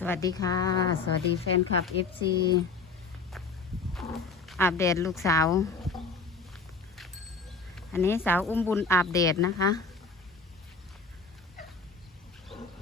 สวัสดีค่ะ สวัสดีแฟนคลับ FC อาบแดดลูกสาว อันนี้สาวอุ้มบุญอาบแดดนะคะ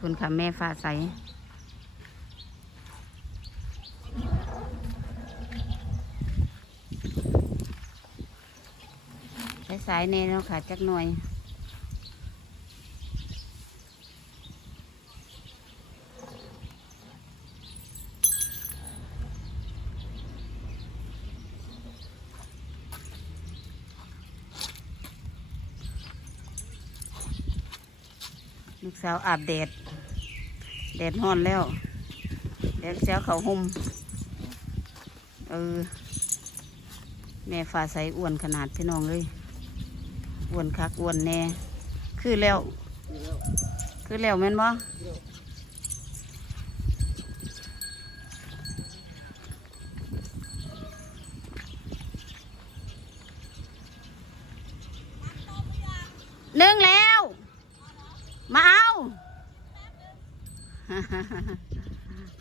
คุณค่ะแม่ฟ้าใสใช้สายเนเนาะค่ะ จักหน่อย ลูกสาวอาบแดด แดดฮ้อนแล้วแดดเช้าเขาห่มเออ แม่ฟ้าใสอ้วนขนาดพี่น้องเลยอ้วนคักอ้วนแน่ คือแล้ว คือแล้วแม่นบ่นึ่งแล้ว มาเอา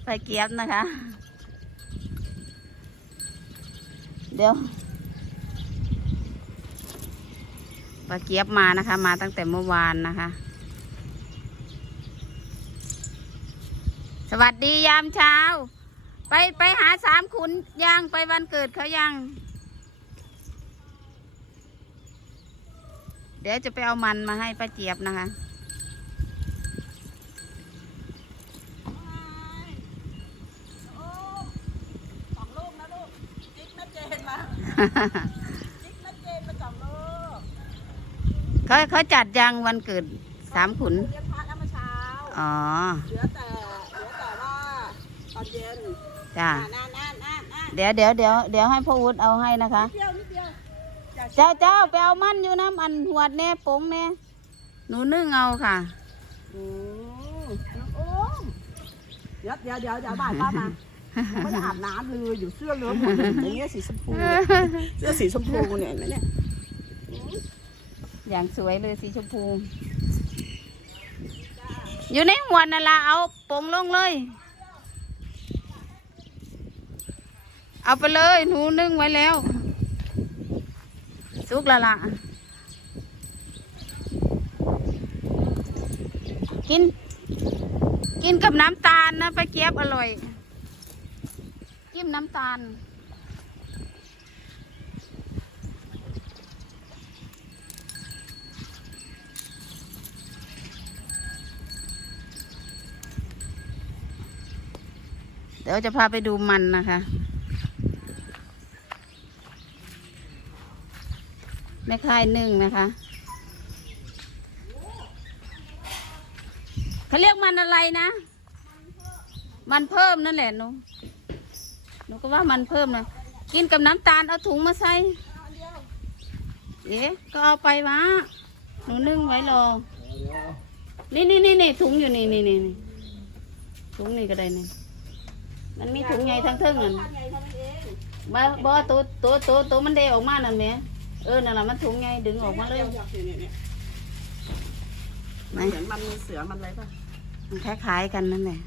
ไปเกียบนะคะ เดี๋ยวปลาเกียบมานะคะ มาตั้งแต่เมื่อวานนะคะ สวัสดียามเช้า ไปไปหาสามขุนยังไปวันเกิดเขายังเดี๋ยวจะไปเอามันมาให้ป้าเจี๊ยบนะคะ สองลูกนะลูกจิ๊กแม่เจนมาจิ๊กแม่ เจนมาสองลูกเขาเขาจัดยังวันเกิดสามขุนเลี้ยงพระแล้วเมื่อเช้า อ๋อ เหลือแต่เหลือแต่ว่าตอนเย็นจ้าอ่านานอ่านอ่านอ่านเดี๋ยวเดี๋ยวเดี๋ยวเดี๋ยวให้พ่อวุฒิเอาให้นะคะนิดเดียวนิดเดียวอย่เจ้าเจ้าไปเอามันอยู่น้ำอันหวดแน่โป้งแน่หนูนึ่งเอาค่ะอืมน้องโอ้มเดี๋ยวเดี๋ยวเดี๋ยวเดี๋ยวบ่ายป้ามา ไม่ได้อาบน้ำเลยอยู่เสื้อเลือหมดอย่างเงี้ยสีชมพูเสื้อสีชมพูเนี่ยเห็นไหมเนี่ยอย่างสวยเลยสีชมพู อยู่ในหัวนั่นละเอาปงลงเลย เอาไปเลยหนูนึ่งไว้แล้ว สุกละละกิน กินกับน้ำตาลนะไปาเกียบอร่อย จิ้มน้ำตาล เดี๋ยวจะพาไปดูมันนะคะแม่ค่ายนึ่งนะคะเขาเรียกมันอะไรนะ มันเพิ่มนั่นแหละนูห นูก็ว่ามันเพิ่มนะกินกับน้ำตาลเอาถุงมาใส่เอ๊ะก็เอาไปวะหนูนึ่งไว้รอนี่นี่นี่นี่ถุงอยู่นี่นี่นี่นี่ถุงนี่ก็ได้นี่มันมีถุงใหญ่ทั้งเทิงอะทำไงเท่านั้นเองบ่บ่ตัวตัวตัวตัวมันเดออกมานั่นแหมเออนั่นแหละมันถุงใหญ่ดึงออกมาเลยนี่นี่นี่ไหนเหมือนมันมีเสือมันอะไรป่ะมันคล้ายๆกันนั่นแหละ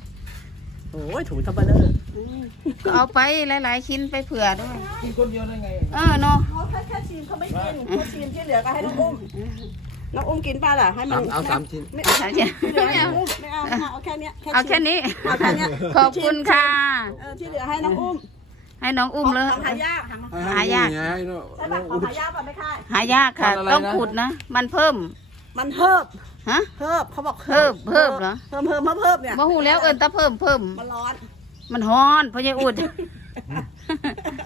โอ้ยถุงทับเบลเลอร์อืม ก็เอาไปหลายๆชิ้นไปเผื่อด้วยกินคนเดียวได้ไงเออเนาะเขาแค่แค่ชิมเขาไม่กินแค่ชิมที่เหลือก็ให้น้องอุ้มน้องอุ้มกินป่ะล่ะให้มันเอาสามชิ้นไม่เอาจ้ะที่เหลือไม่ให้น้เอาองอุ้มไม่เอาไม่เอาเอาแค่เนี้ยเอาแค่ชิมนี้เอาแค่เนี้ยขอบคุณค่ะเออที่เหลือให้น้องอุ้มให้น้องอุ้มเลยของหายากค่ะหายากไงเนาะใช่ป่ะของหายากป่ะไม่ค่ายหายากค่ะมันอะไรนะต้องขุดนะ มันเพิ่ม มันเพิ่มฮะเพิ่มเขาบอกเพิ่มเพิ่มเหรอเพิ่มเพิ่มเพิ่มเพิ่มเนี่ยบ่หูแล้วเอินแตะเพิ่มเพิ่มมันร้อน มันฮ้อนพ่อใหญ่อุด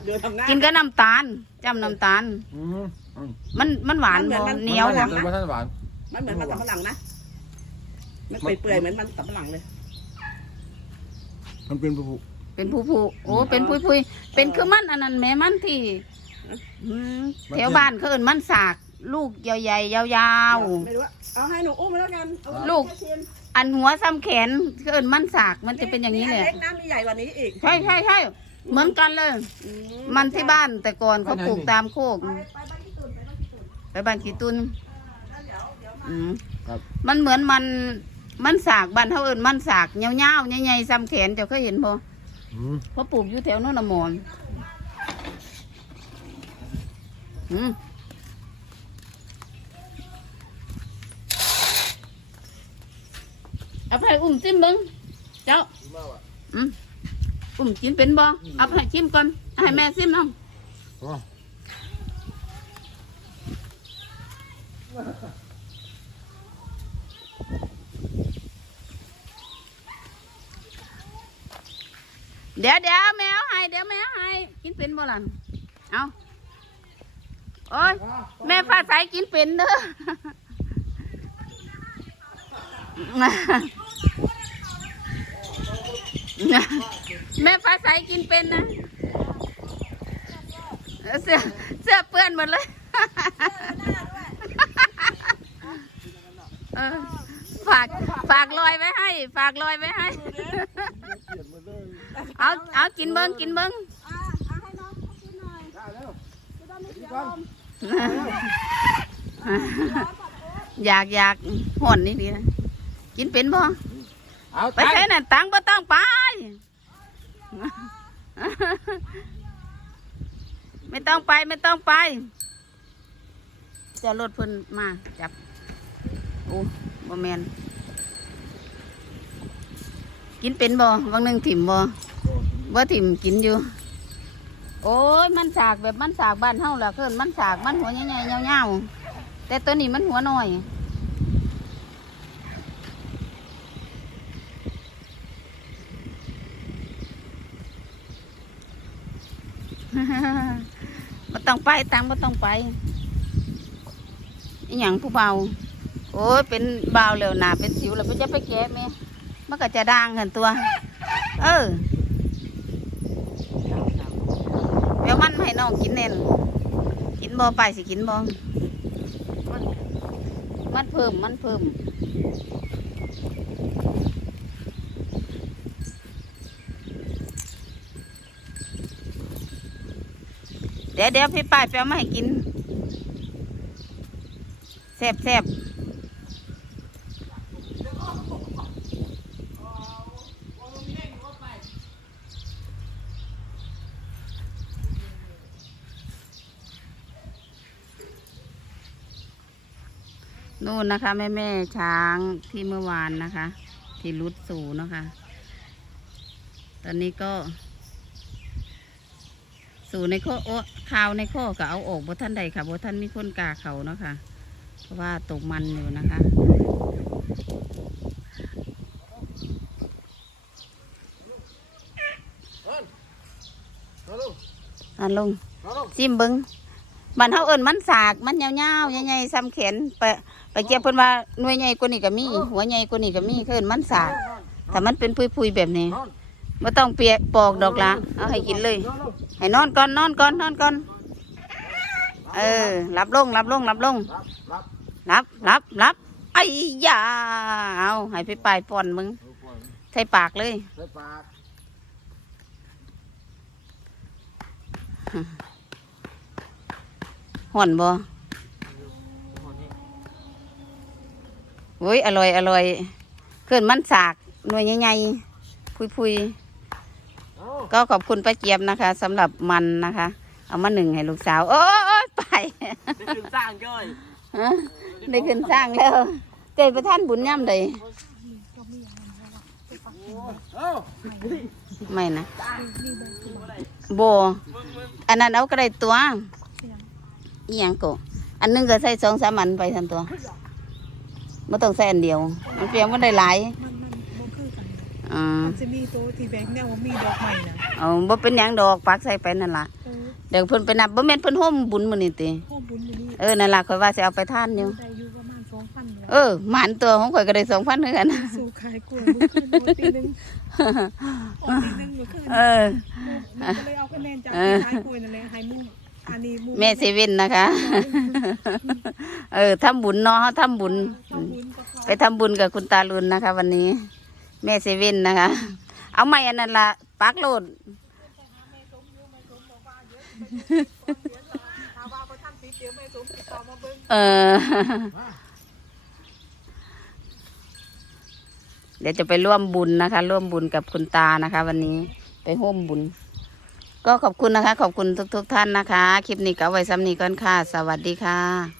เดี๋ยวทำหน้ากินกับน้ำตาลจำน้ำตาล อืมอืมมันมันหวานบ่เหนียวมับ่นไม่ท่านหวาน มันเหมือนมันสับปะหลังนะ มันเปื่อยๆเหมือนมันสับปะหลังเลย มันเป็นผู้เป็นผู้ผู้โอ้เป็นผู้ผู้เป็นคือมันอันนั้นแม่มันที่อืมแถวบ้านเขาเอิ้นมันสาก ลูกใหญ่ๆยาวไม่รู้ว่าเอาให้หนูอุ้มมาแล้วกันเอาลูกแค่ชิมๆ อันหัวซ้ำแขนเขาเอิ้นมันสากมันจะเป็นอย่างนี้แหละเล็กนะมีใหญ่กว่านี้อีกใช่ใช่ใช่เหมือนกันเลยอืมันที่บ้านแต่ก่อนเขาปลูกตามโคก ไปไปบ้านที่ตุนไปบ้านที่ตุนไปบ้านกีตุนแล้วเดี๋ยวเดี๋ยวมาอืมครับมันเหมือนมันมันสากบ้านเฮาเอิ้นมันสากยาวๆใหญ่ๆซ้ำแขนเจ้าเคยเห็นบ่อืมเพราะปลูกอยู่แถวโน้นน่ะหมอนอืม เอาไปให้อุ้มจิ้มเบิ้งเจ้าอืมอุ้มกินเป็นบ่เอาไปให้ชิมก่อนเอาให้แม่ชิมน้องเดี๋ยวเดี๋ยวแมวให้เดี๋ยวแมวให้กินเป็นบ่ล่ะเอาโอ้ยแม่ฟาดใสกินเป็นเด้อ แม่ฟ้าใสกินเป็นนะ เสื้อเสื้อเปื้อนหมดเลยฝากฝากลอยไว้ให้ ฝากลอยไว้ให้ เอาเอากินเบิ้งกินเบิ้งอ่าเอาให้น้องอยากอยากห่อนนี่ดีนะ กินเป็นบ่เอาไปใช้น่ะตังบ่ต้องไป ไม่ต้องไปไม่ต้องไป จะรถเพิ่นมาจับ โอ้บ่แมนกินเป็นบ่วังหนึ่งถิ่มบ่บ่ถิ่มกินอยู่ โอ้ยมันสากแบบมันสากบ้านเฮาแหละเพิ่นมันสากมันหัวใหญ่ๆยาวๆแต่ตัวนี้มันหัวน้อย บ่ต้องไปตังบ่ต้องไปอีหยังผู้เบาโอ้ยเป็นเบาแล้วหนาเป็นสิวแล้วมันจะไปแก้แม่มันก็จะด่างกันตัว เออเดี๋ยวมันให้น้องกินแน่นกินบ่ไปสิกินบ่มันมันเพิ่มมันเพิ่ม ดี๋ยวเดี๋ยวพี่ป้ายไปเอามาให้กินแซ่บแซ่บนู่นนะคะแม่แม่ช้างที่เมื่อวานนะคะ ที่รุดสูนะคะ ตอนนี้ก็ สู่ในข้อโอ้ข่าวในข้อก็เอาออกบ่ท่านใดค่ะบ่ท่านมีคนกาเขาเนาะค่ะ เพราะว่าตกมันอยู่นะคะเอาลูกอันลงเอาลูกซิมเบิงบ้านเฮาเอิ้นมันสากมันยาวๆใหญ่ๆซ้ำแขนไปไปเก็บเพิ่นว่าหน่วยใหญ่กว่านี้ก็มีหัวใหญ่กว่านี้ก็มีคือเอิ้นมันสากถ้ามันเป็นพุยๆแบบนี้นอนบ่ต้องเปียกปอกดอกละเอาให้กินเลยนอนลูก ให้นอนก่อนนอนก่อนนอนก่อน เออรับลงรับลงรับลงรับรับรับรับรับไอ้ยาเอาให้ไปปลายป่อนมึง ใส่ปากเลยใส่ปากห่อนบ่โอ้ยอร่อยอร่อยเคลื่อนมันสากหน่วยใหญ่ๆพุยๆ ก็ขอบคุณป้าเจี๊ยบนะคะสำหรับมันนะคะ เอามาหนึ่งให้ลูกสาว โอ้ยไปได้ถึงสร้างย่อยฮะได้ขึ้นสร้างแล้วเจยประท่านบุญย่ำใดเอาไม่นะโบอันนั้นเอากระไรตัวอีหยังก็อันหนึงก็ใส่สองสามอันไปทันตัวไม่ต้องใส่อันเดียว มันเปรียมันได้หลายมันมันบ่คือกัน อ่ามันจะมีตัวที่แบงค์เนี่ยว่ามีดอกใหม่นะเอาบ่เป็นหยังดอกปักใส่ไปนั่นล่ะเออเดี๋ยวเพิ่นไปนับบ่แม่นเพิ่นโฮมบุญมื้อนี้ติข้อบุญอยู่นี่เออนั่นล่ะข่อยว่าสิเอาไปทานอยู่ได้อยู่ประมาณสองพันเออหมานตัวของข่อยก็ได้2,000คือกันสู่ขายกล้วยบุกขึ้นบุกตีหนึงออกตีหนึงบุกขึ้นเออ มันก็เลยเอาคะแนนจากที่ขายกล้วยนั่นแหละให้หมู่อันนี้หมู่แม่เซเว่นนะคะ เออทำบุญเนาะเฮาทำบุญ ข้อบุญกับเขาไปทำบุญกับคุณตาลุนนะคะ วันนี้ แม่เซเว่นนะคะ เอาไม่อันนั้นละปักโหลดเดี๋ยวแม่สมติดต่ออเดี๋ยวจะไปร่วมบุญนะคะ ร่วมบุญกับคุณตานะคะ วันนี้ไปร่วมบุญ ก็ขอบคุณนะคะ ขอบคุณทุก ๆ ท่านนะคะ คลิปนี้ก็ไว้ซ้ำนี้ก่อนค่ะ สวัสดีค่ะ